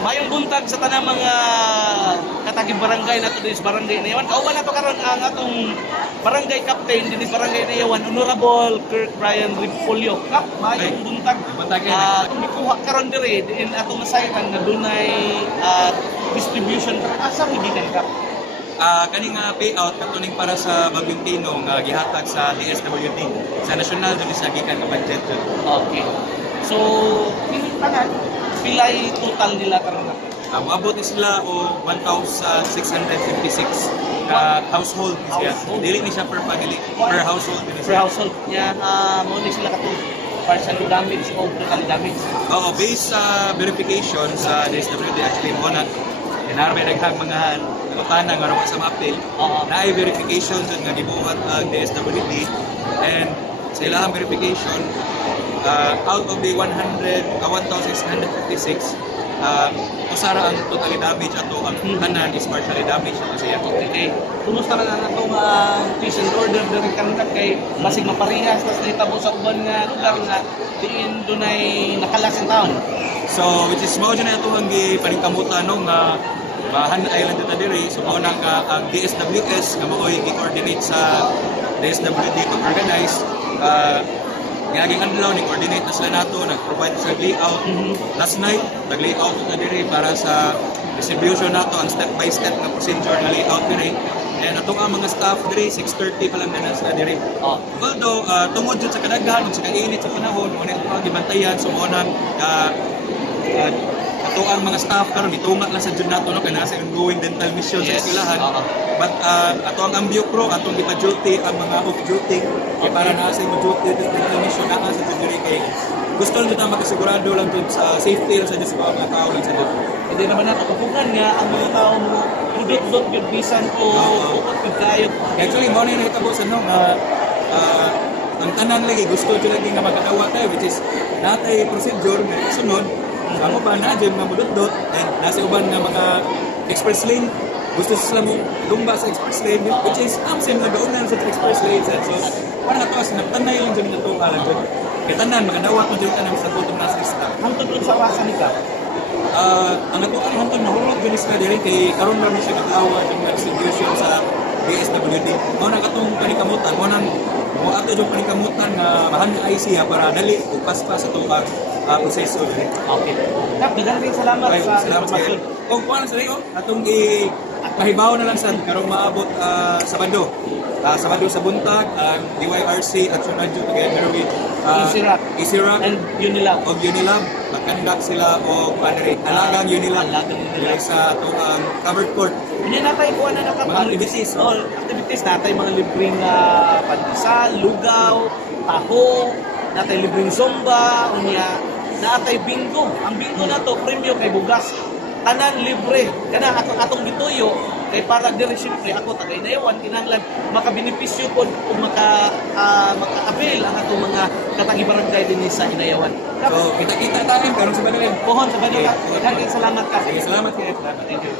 Mayong buntag sa tanang mga kataging barangay na to is barangay Inayawan. Kauban na to karon ang atong barangay captain din is barangay Inayawan, Honorable Kirk Brian Ripolyo. Kap, mayong buntag. Ikuha karon diri din atong masaytan na dunay distribution asa gikan kap. Kaning payout katuning para sa Bagyong Tino nga gihatag sa DSWD sa national dili sa gikan nga budget. Okay. So, pilay total nila karon na. Moabot ni sila o 1,656 ka household siya. Dili ni siya per family, per household din Per siya. household niya, mo ni sila katong partial damage o total damage. Oo, based sa verification sa DSWD actually mo na inarme daghang mga utana nga ron sa mapil. Naay verification jud nga gibuhat ang DSWD and sa ilahang verification out of the 1,656 usara ang totally damage ato ang tanan is partially damaged na siya. Okay. Kumusta na natong peace and order diri kankat kay basig maparehas tas nahitabo sa uban nga lugar nga diin dunay nakalas ang taon. So which is mao na ito ang gipaningkamutan no nga Bahan Island dito diri so mao na ang DSWS nga maoy gi-coordinate sa DSWD pag-organize ngaging adlaw ni coordinate na sila nato nag-provide sa layout. Last night nag-layout na diri para sa distribution nato ang step by step nga procedure nga layout diri. And atong ang mga staff diri 6:30 pa lang na sila diri. Although tungod jud sa kadaghan ug sa kainit sa panahon mo nito gibantayan so mo nang ato ang mga staff karon itunga lang sa jud nato no kay nasa ongoing dental mission sa eskwelahan. But ato ang ambio-pro atong gipa-duty ang mga off-duty kay para naa sa duty sa dental mission naa sa diri kay gusto lang kita makasigurado lang jud sa safety lang sa jud sa mga tao lang sa jud. Hindi naman nato kapugan nga ang mga tao udot-udot gyud bisan o ukot gyud kayo. Actually mo ni nahitabo sa no nga ang tanan lagi gusto jud lagi nga magkadawa tayo which is natay procedure nga sunod. Ako pa na dyan nga mulot-dot and nasa uban nga mga express lane gusto sila mo lumba sa express lane which is same na daunan sa express lane so para na to as nagtanay lang dyan na ito alam dyan kaya tanan magandawat mo dyan tanan sa gutong nasa lista Hangtod sa wasa ni ka. ang ato ang hantod nahulog dyan sila diri kay karon lang siya nag-awa dyan nga distribution sa DSWD mo na katong panikamutan mo nang mo ato dyan panikamutan na mahal na IC para dali o pas-pas ito proseso. Okay. Kap, daghang salamat sa informasyon. Kung kuha sa rin, atong mahibaw na lang sa karong maabot Sabado. Sabado sa buntag, DYRC at Sunadyo together with Isirap and Unilab. O Unilab, mag-conduct sila o alagang Unilab sa atong covered court. Hindi natay kuha na Mga activities. All activities natay mga libreng pandesal, lugaw, taho, natay libreng zumba, unya natay bingo. Ang bingo na to premyo kay bugas. Tanan libre. Kana atong gituyo kay para diri syempre ako taga Inayawan kinahanglan makabenepisyo pod o maka-avail ang atong mga katagi barangay dinhi sa Inayawan. So kita-kita tayo karon sa Badalig. Pohon sa Badalig. Daghang salamat ka. Sige, salamat kayo. Thank you.